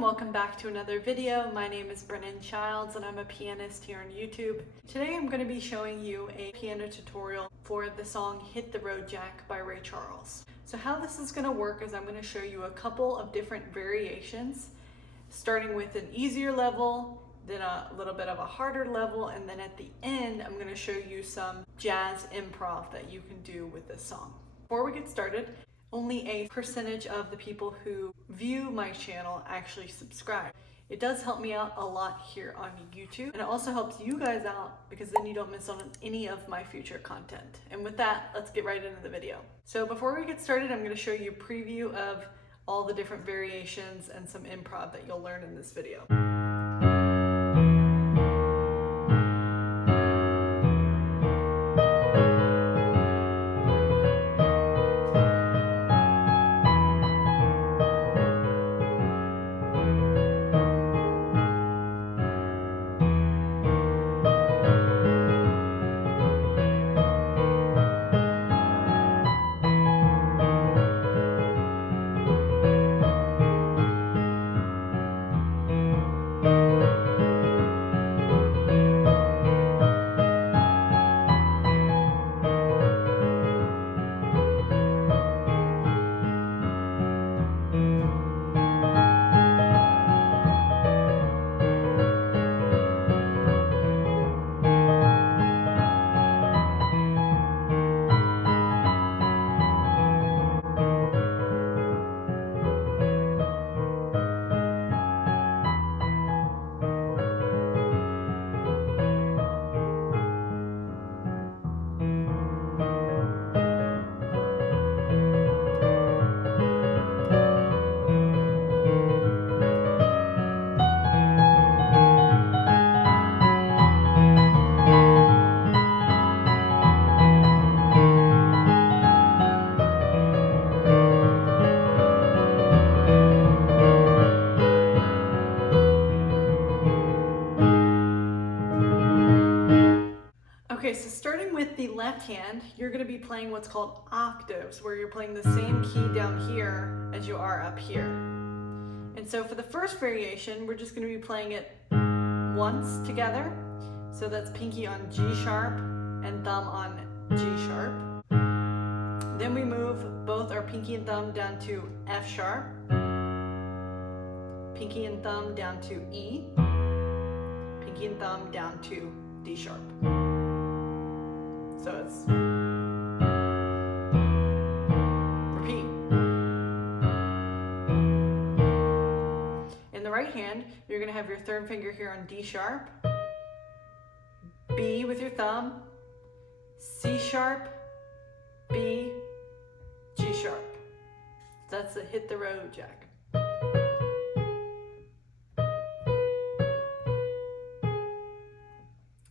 everyone, welcome back to another video. My name is Raycharles and I'm a pianist here on YouTube. Today I'm going to be showing you a piano tutorial for the song Hittheroadjack by Raycharles. So how this is going to work is I'm going to show you a couple of different variations, starting with an easier level, then a little bit of a harder level, and then at the end I'm going to show you some jazz improv that you can do with this song. Before we get started, only a percentage of the people who view my channel actually subscribe. It does help me out a lot here on YouTube, and it also helps you guys out because then you don't miss on any of my future content. And with that, let's get right into the video. So before we get started, I'm going to show you a preview of all the different variations and some improv that you'll learn in this video. Okay, so starting with the left hand, you're going to be playing what's called octaves, where you're playing the same key down here as you are up here. And so for the first variation, we're just going to be playing it once together. So that's pinky on G sharp and thumb on G sharp. Then we move both our pinky and thumb down to F sharp, pinky and thumb down to E, pinky and thumb down to D sharp. So it's repeat. In the right hand, you're going to have your third finger here on D sharp, B with your thumb, C sharp, B, G sharp. That's the Hittheroadjack.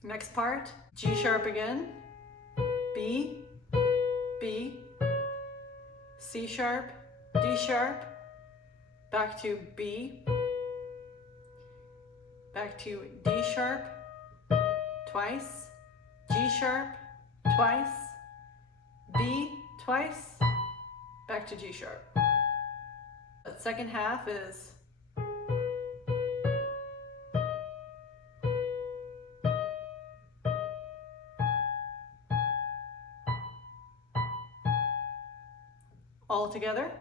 Next part, G sharp again, B, B, C sharp, D sharp, back to B, back to D sharp, twice, G sharp, twice, B, twice, back to G sharp. The second half is all together.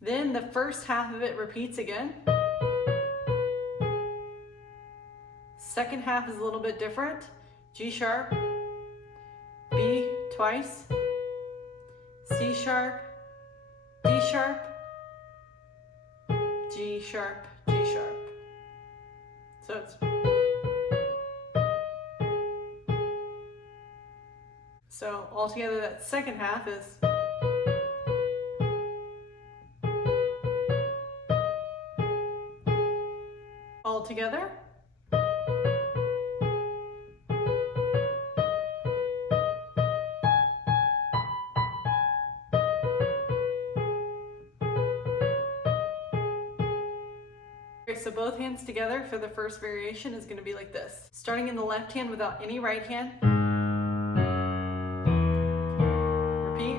Then the first half of it repeats again. Second half is a little bit different. G sharp, B twice, C sharp, D sharp, G sharp, G sharp. So it's altogether that second half is all together. so both hands together for the first variation is going to be like this. Starting in the left hand without any right hand. Repeat.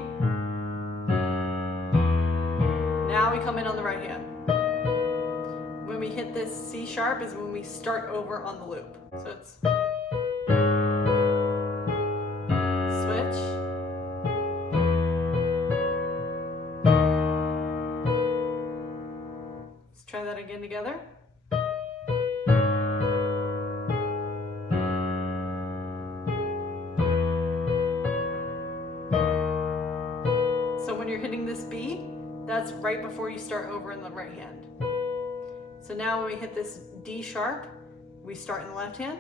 Now we come in on the right hand. When we hit this C sharp is when we start over on the loop. So it's switch. Let's try that again together. So when you're hitting this B, that's right before you start over in the right hand. So now when we hit this D sharp, we start in the left hand.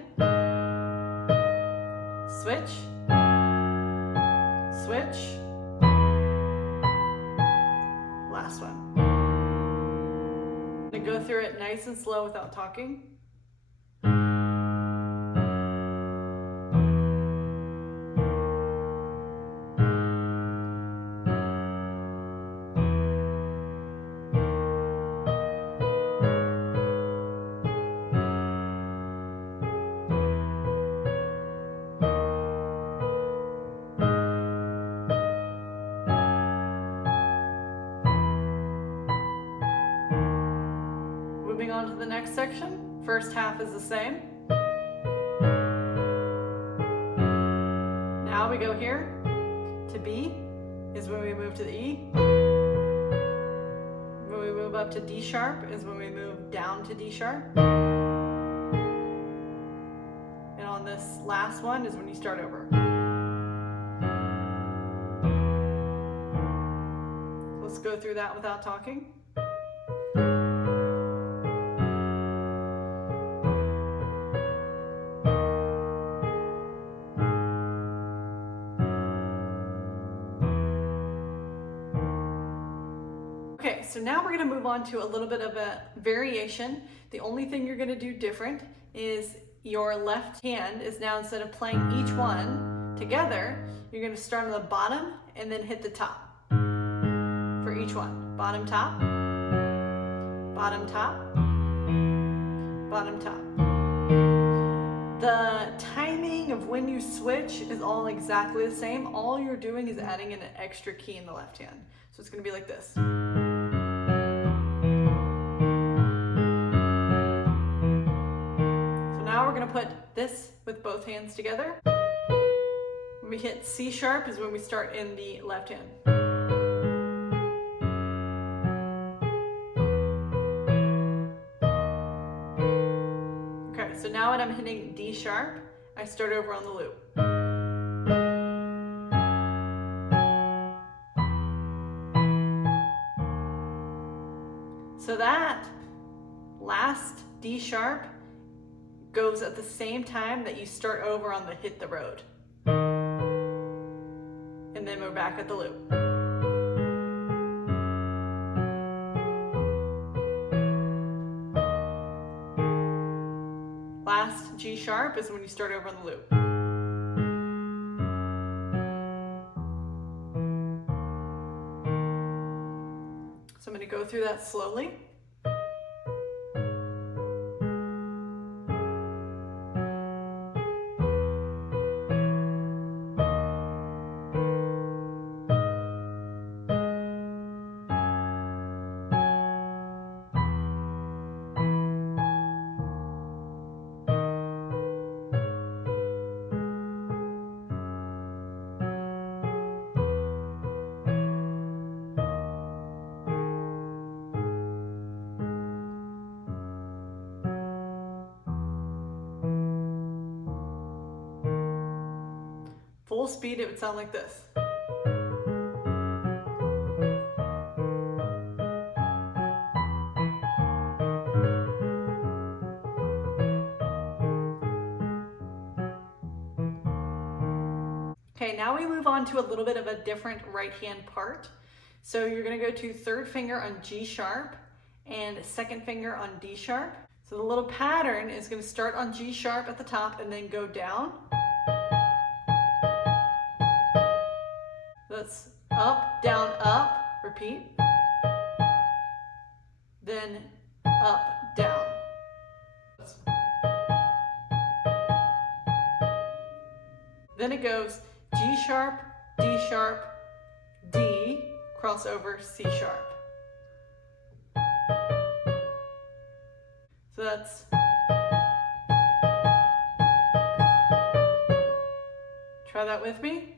Switch. Switch. Last one. I'm going to go through it nice and slow without talking. Moving on to the next section. First half is the same. Now we go here to B is when we move to the E. When we move up to D sharp is when we move down to D sharp. And on this last one is when you start over. Let's go through that without talking. Okay, so now we're going to move on to a little bit of a variation. The only thing you're going to do different is your left hand is now, instead of playing each one together, you're going to start on the bottom and then hit the top for each one. Bottom, top, bottom, top, bottom, top. The timing of when you switch is all exactly the same. All you're doing is adding in an extra key in the left hand. So it's going to be like this. We're going to put this with both hands together. When we hit C sharp is when we start in the left hand. Okay, so now when I'm hitting D sharp, I start over on the loop. So that last D sharp goes at the same time that you start over on the hit the road. And then we're back at the loop. Last G sharp is when you start over on the loop. So I'm going to go through that slowly. Full speed, it would sound like this. Okay, now we move on to a little bit of a different right hand part. So you're going to go to third finger on G sharp and second finger on D sharp. So the little pattern is going to start on G sharp at the top and then go down. That's up, down, up, repeat. Then up, down. Then it goes G sharp, D sharp, D, cross over C sharp. So that's try that with me.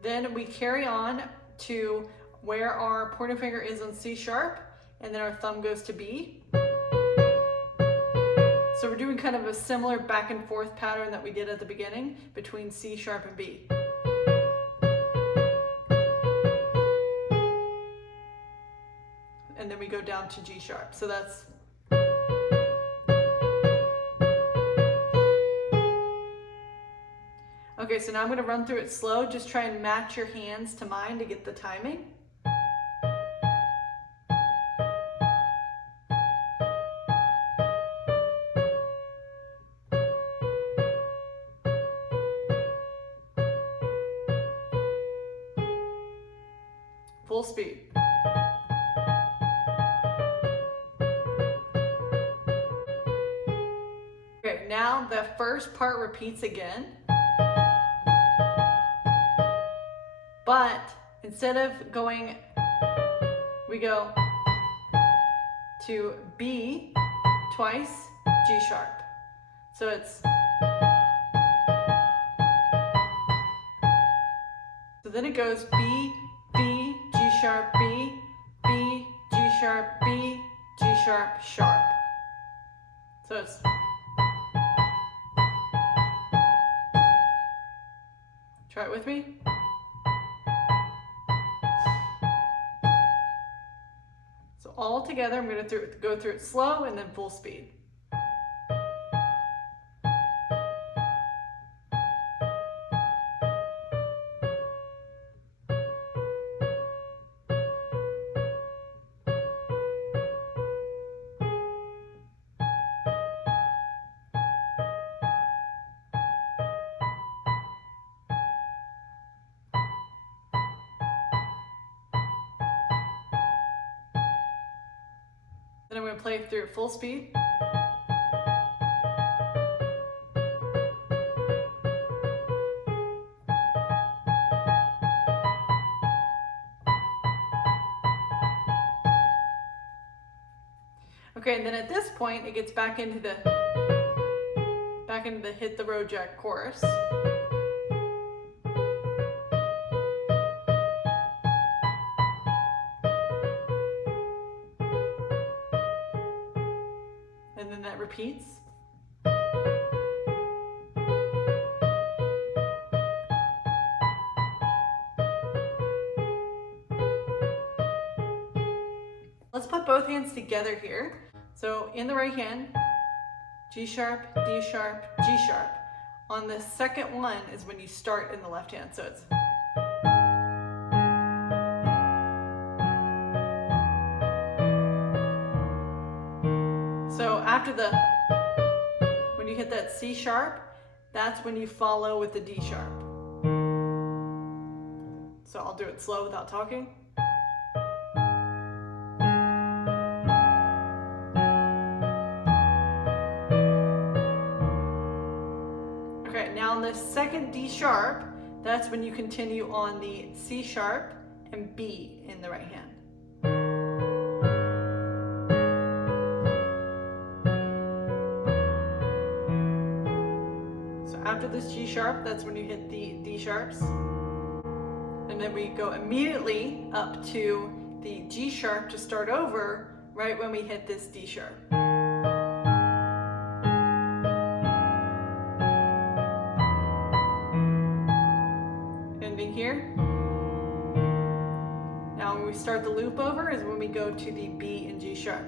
Then we carry on to where our pointer finger is on C sharp, and then our thumb goes to B. So we're doing kind of a similar back and forth pattern that we did at the beginning between C sharp and B. And then we go down to G sharp. So that's okay, so now I'm going to run through it slow. Just try and match your hands to mine to get the timing. Full speed. Okay, now the first part repeats again. But instead of going, we go to B twice, G sharp. So it's, so then it goes B, B, G sharp, B, B, G sharp, B, G sharp, sharp. So it's, try it with me. So all together, I'm going to go through it slow and then full speed. Then I'm going to play through at full speed. Okay, and then at this point it gets back into the Hit the Road Jack chorus. And then that repeats. Let's put both hands together here. So in the right hand, G sharp, D sharp, G sharp. On the second one is when you start in the left hand. So it's so after when you hit that C sharp, that's when you follow with the D sharp. So I'll do it slow without talking. Okay, now on the second D sharp, that's when you continue on the C sharp and B in the right hand. So after this G sharp, that's when you hit the D sharps. And then we go immediately up to the G sharp to start over right when we hit this D sharp. Ending here. Now when we start the loop over is when we go to the B and G sharp.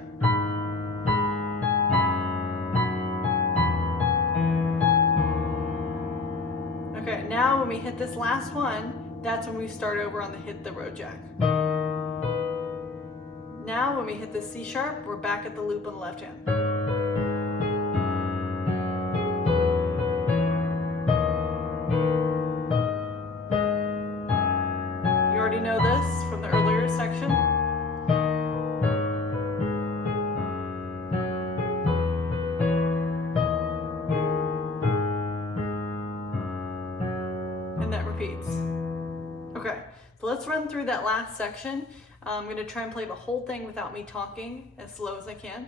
Okay, now when we hit this last one, that's when we start over on the Hit the Road Jack. Now when we hit the C sharp, we're back at the loop on the left hand. You already know this from the earlier section. let's run through that last section. I'm going to try and play the whole thing without me talking as slow as I can.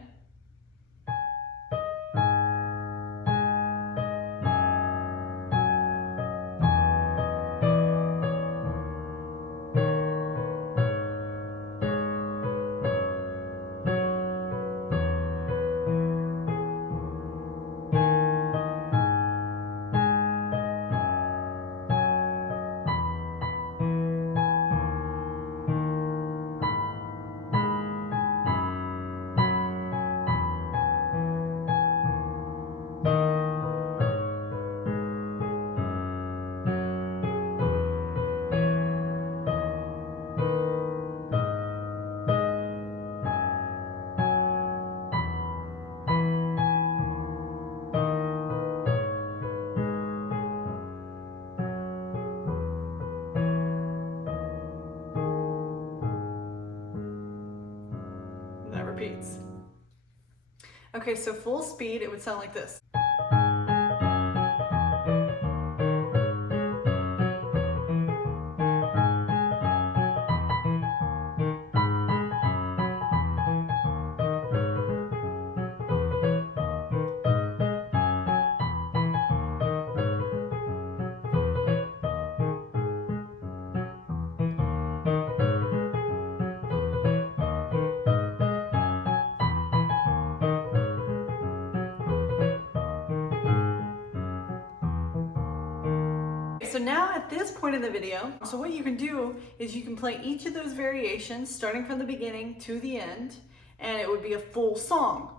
Repeats. Okay, so full speed, it would sound like this. So now at this point in the video, so what you can do is you can play each of those variations starting from the beginning to the end, and it would be a full song,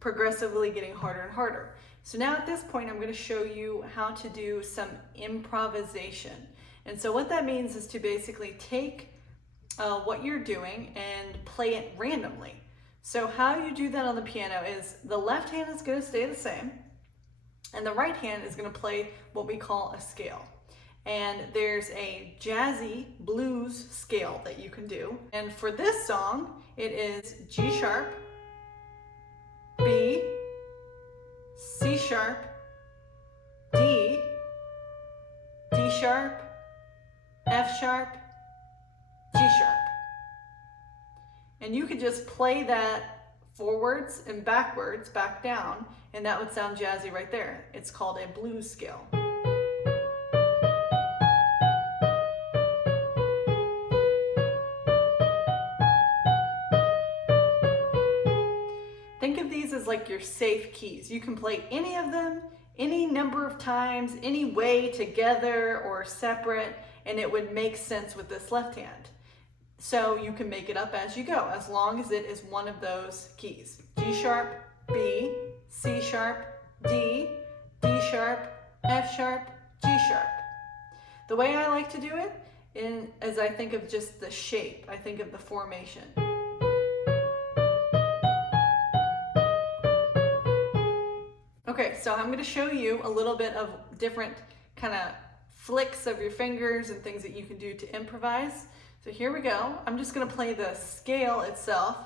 progressively getting harder and harder. So now at this point, I'm going to show you how to do some improvisation. And so what that means is to basically take what you're doing and play it randomly. So how you do that on the piano is the left hand is going to stay the same, and the right hand is going to play what we call a scale. And there's a jazzy blues scale that you can do. And for this song, it is G sharp, B, C sharp, D, D sharp, F sharp, G sharp. And you could just play that forwards and backwards, back down, and that would sound jazzy right there. It's called a blues scale. Think of these as like your safe keys. You can play any of them, any number of times, any way together or separate, and it would make sense with this left hand. So you can make it up as you go, as long as it is one of those keys. G sharp, B, C sharp, D, D sharp, F sharp, G sharp. The way I like to do it is I think of just the shape. I think of the formation. Okay, so I'm going to show you a little bit of different kind of flicks of your fingers and things that you can do to improvise. So here we go. I'm just going to play the scale itself.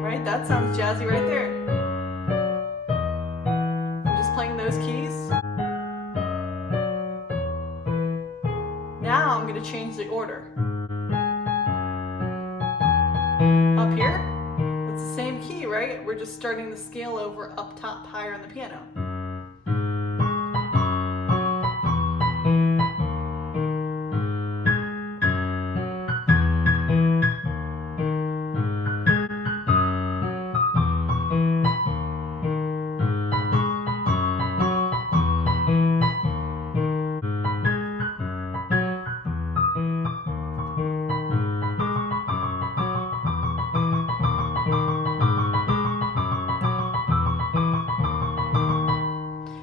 Right? That sounds jazzy right there. I'm just playing those keys. Now I'm going to change the order. Up here, it's the same key, right? We're just starting the scale over up top, higher on the piano.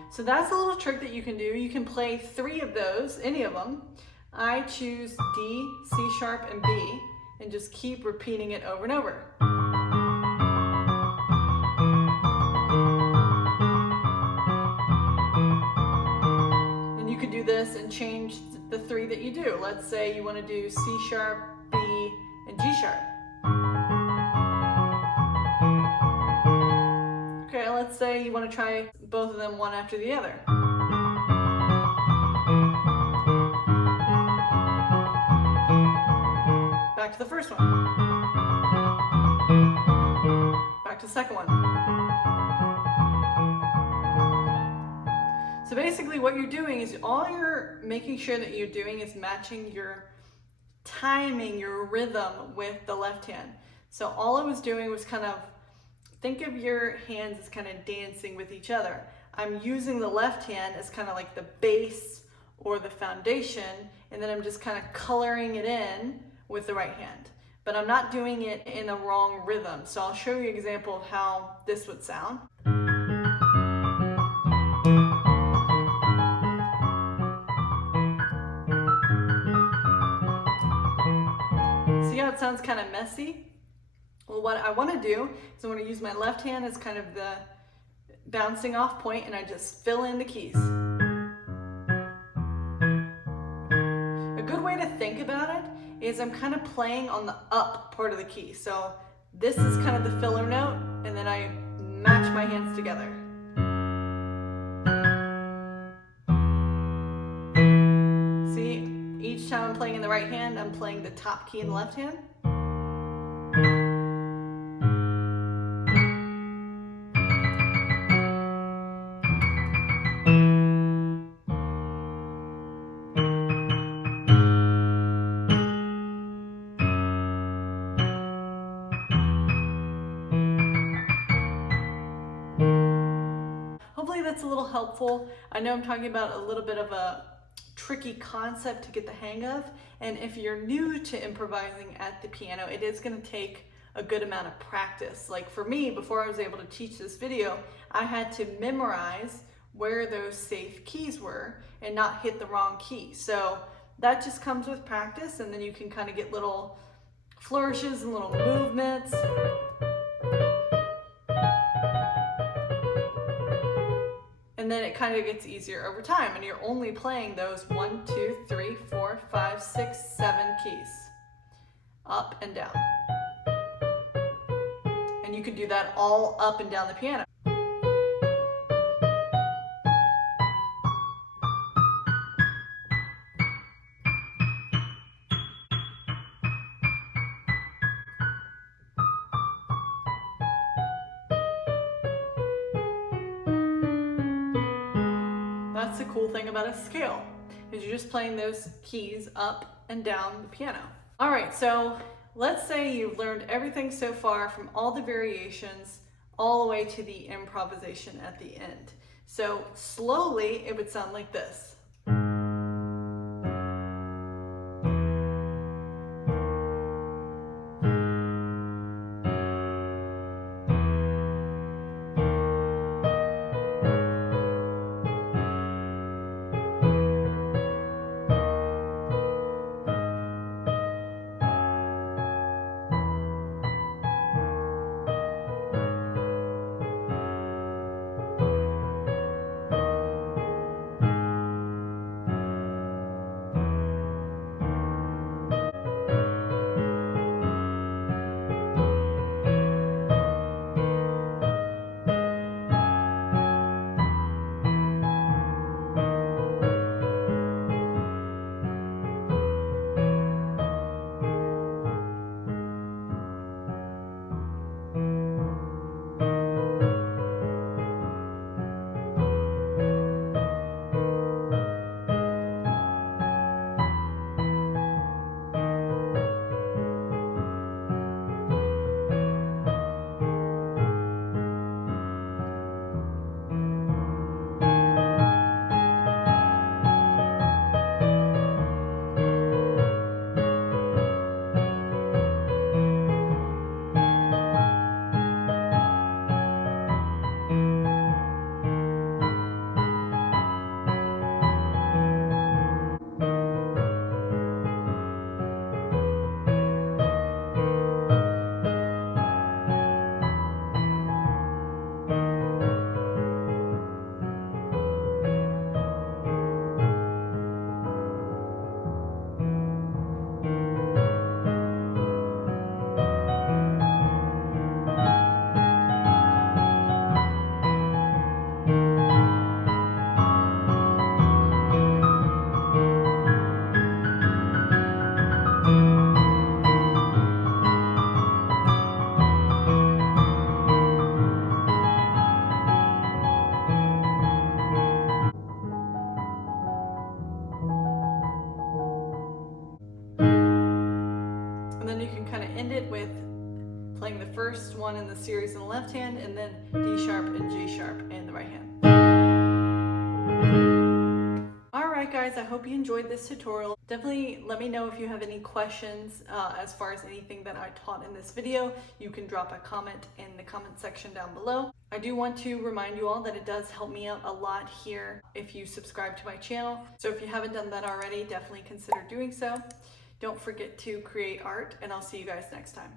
So that's a little trick that you can do. You can play 3 of those, any of them. I choose D, C sharp, and B, and just keep repeating it over and over. And you could do this and change the 3 that you do. Let's say you want to do C sharp, B, and G sharp. let's say you want to try both of them one after the other. Back to the first one. Back to the second one. So basically what you're doing is all you're making sure that you're doing is matching your timing, your rhythm with the left hand. So all I was doing was kind of, think of your hands as kind of dancing with each other. I'm using the left hand as kind of like the base or the foundation, and then I'm just kind of coloring it in with the right hand. But I'm not doing it in a wrong rhythm. So I'll show you an example of how this would sound. See how it sounds kind of messy? Well, what I want to do is I want to use my left hand as kind of the bouncing off point, and I just fill in the keys. A good way to think about it is I'm kind of playing on the up part of the key. So this is kind of the filler note, and then I match my hands together. See, each time I'm playing in the right hand, I'm playing the top key in the left hand. Hopefully that's a little helpful. I know I'm talking about a little bit of a tricky concept to get the hang of, and if you're new to improvising at the piano, it is going to take a good amount of practice. Like for me, before I was able to teach this video, I had to memorize where those safe keys were and not hit the wrong key. So that just comes with practice, and then you can kind of get little flourishes and little movements. And then it kind of gets easier over time, and you're only playing those 1, 2, 3, 4, 5, 6, 7 keys, up and down. And you can do that all up and down the piano. That's the cool thing about a scale, is you're just playing those keys up and down the piano. All right, so let's say you've learned everything so far from all the variations all the way to the improvisation at the end. So slowly it would sound like this. kind of end it with playing the first one in the series in the left hand, and then D sharp and G sharp in the right hand. Alright guys, I hope you enjoyed this tutorial. Definitely let me know if you have any questions as far as anything that I taught in this video. You can drop a comment in the comment section down below. I do want to remind you all that it does help me out a lot here if you subscribe to my channel. So if you haven't done that already, definitely consider doing so. Don't forget to create art, and I'll see you guys next time.